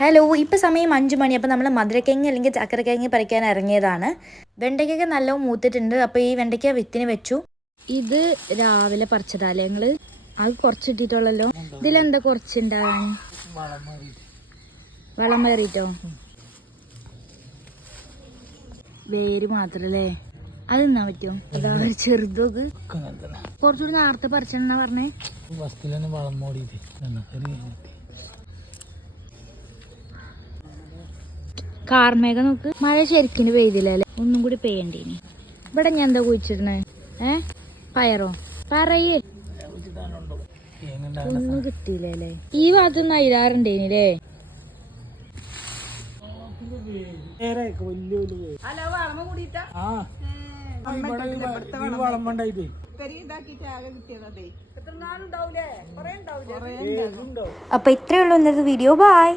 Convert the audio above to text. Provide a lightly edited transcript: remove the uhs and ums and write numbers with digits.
Hello, ഇപ്പോൾ സമയം 5 മണി. അപ്പോൾ നമ്മൾ മധുരക്കിഴങ്ങ് അല്ലെങ്കിൽ ചക്കരക്കിഴങ്ങ് പറിക്കാൻ ഇറങ്ങിയതാണ്. വെണ്ടയ്ക്കൊക്കെ നല്ല മൂത്തിട്ടുണ്ട്. അപ്പോൾ ഈ വെണ്ടയ്ക്ക വിത്തിന് വെച്ചു. ഇത് രാവിലെ പറിച്ചതാല്ലേ ഞങ്ങൾ? അത് കുറച്ചിട്ടിട്ടുള്ളല്ലോ. ഇതിലെന്താ കുറച്ചുണ്ടാകാൻ? വളം കയറിയിട്ടോ? വേര് മാത്രല്ലേ? അത് തിന്നാൻ പറ്റുമോ? അതാ ചെറുതൊക്കെ കുറച്ചുകൂടി നേരത്തെ പറിച്ചെന്നാ പറഞ്ഞേ. കാർമേഘ നോക്ക്, മഴ ശരിക്കും പെയ്തില്ലല്ലേ? ഒന്നും കൂടി പെയ്യണ്ടേനി. ഇവിടെ ഞാൻ എന്താ കുഴിച്ചിടണേ? പയറോ? പറയേ, ഒന്നും കിട്ടിയില്ലേ? ഈ ഭാഗത്തൊന്നും അയിലാറുണ്ടേനില്ലേ? അപ്പൊ ഇത്രയേ ഉള്ളൂ ഇന്നത്തെ വീഡിയോ. ബൈ.